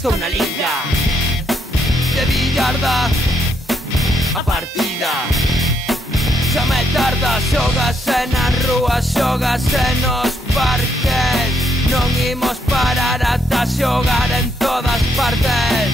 estou na liga de billarda. A partida xa me tarda, xógase nas rúas, xógase nos parques. Non imos parar ata xogar en todas partes.